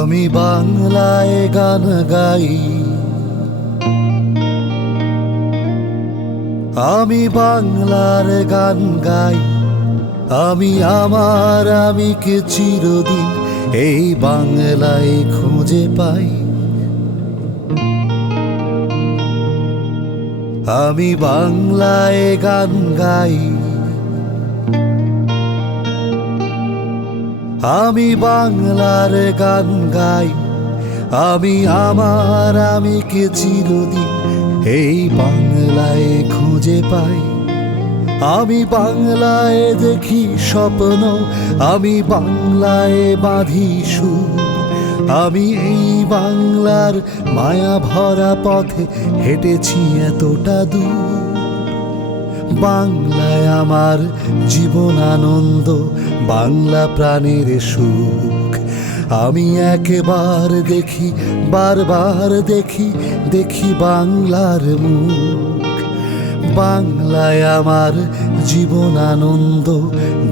আমি বাংলায় গান গাই, আমি বাংলার গান গাই। আমি আমার আমিকে চিরদিন এই বাংলায় খুঁজে পাই। আমি বাংলায় গান গাই, আমি বাংলার গান গাই। আমি আমার আমিকে চিরদিন এই বাংলায় খুঁজে পাই। আমি বাংলায় দেখি স্বপ্ন, আমি বাংলায় বাঁধি সুর। আমি এই বাংলার মায়া ভরা পথে হেঁটেছি এতটা দূর। বাংলায় আমার জীবন আনন্দ, বাংলা প্রাণের সুখ। আমি একবার দেখি, বারবার দেখি, দেখি বাংলার মুখ। বাংলায় আমার জীবন আনন্দ,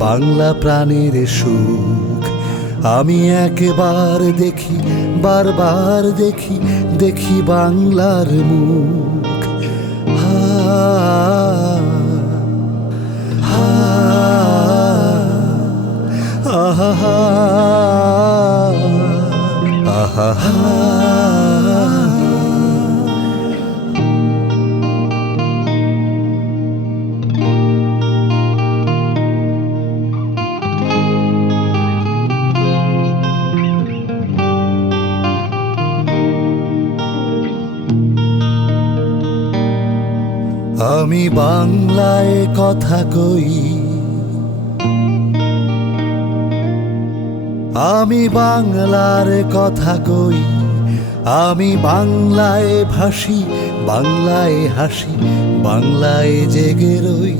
বাংলা প্রাণের সুখ। আমি একবার দেখি, বারবার দেখি, দেখি বাংলার মুখ। আমি বাংলায় কথা কই, আমি বাংলার কথা কই। আমি বাংলায় ভাসি, বাংলায় হাসি, বাংলায় জেগে রই।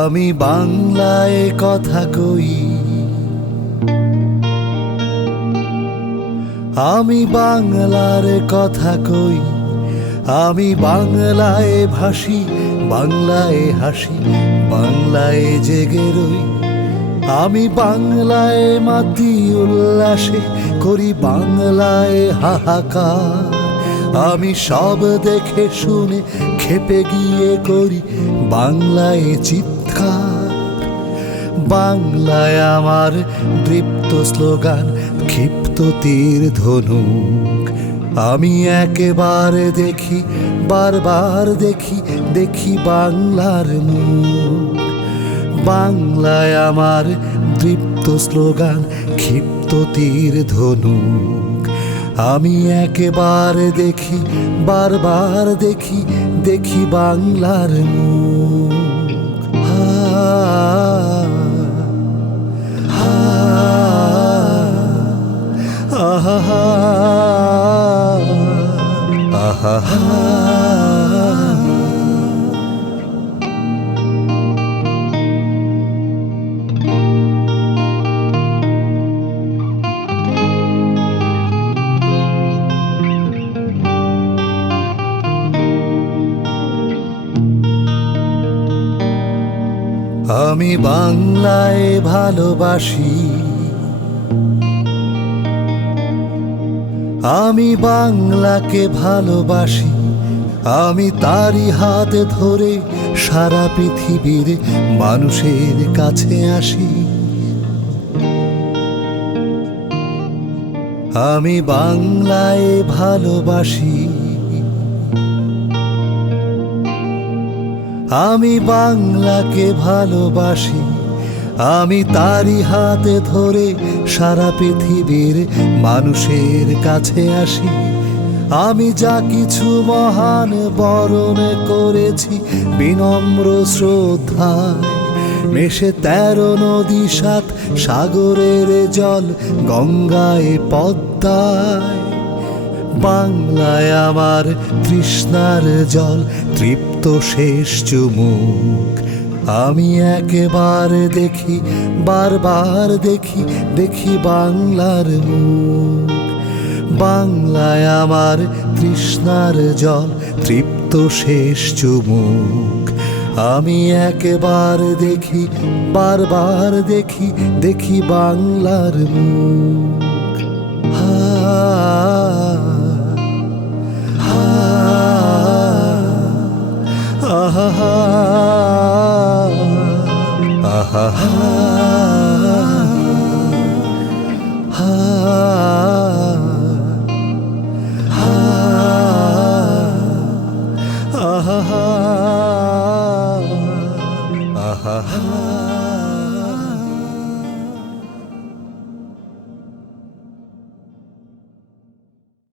আমি বাংলায় কথা কই, আমি বাংলার কথা কই। আমি বাংলায় ভাসি, বাংলায় হাসি, বাংলায় জেগে রই। আমি বাংলায় মাতি উল্লাসে করি, বাংলায় হাহাকার। আমি সব দেখে শুনে খেপে গিয়ে করি বাংলায় চিৎকার। বাংলায় আমার দৃপ্ত স্লোগান, ক্ষিপ্ত তীর ধনুক। আমি একেবারে দেখি, বারবার দেখি, দেখি বাংলার মুখ। বাংলায় আমার দৃপ্ত স্লোগান, ক্ষিপ্ত তীর ধনুক। আমি একেবারে দেখি, বারবার দেখি, দেখি বাংলার মুখ। আমি বাংলায় ভালোবাসি, আমি বাংলাকে ভালোবাসি। আমি তারই হাত ধরে সারা পৃথিবীর মানুষের কাছে আসি। আমি বাংলায় ভালোবাসি, আমি বাংলাকে ভালোবাসি। আমি তারই হাতে ধরে সারা পৃথিবীর মানুষের কাছে আসি। আমি যা কিছু মহান বরণ করেছি বিনম্র শ্রদ্ধায়, মেশে 13 নদী 7 সাগরের জল, গঙ্গায় পদ্মায়। বাংলায় আমার তৃষ্ণার জল, তৃপ্ত শেষ চুমুক। আমি একেবারে দেখি, বারবার দেখি, দেখি বাংলার মুখ। বাংলায় আমার তৃষ্ণার জল, তৃপ্ত শেষ চুমুক। আমি একবার দেখি, বারবার দেখি, দেখি বাংলার মুখ। হা হা আহা হা আহা হা হা আহা হা আহা হা।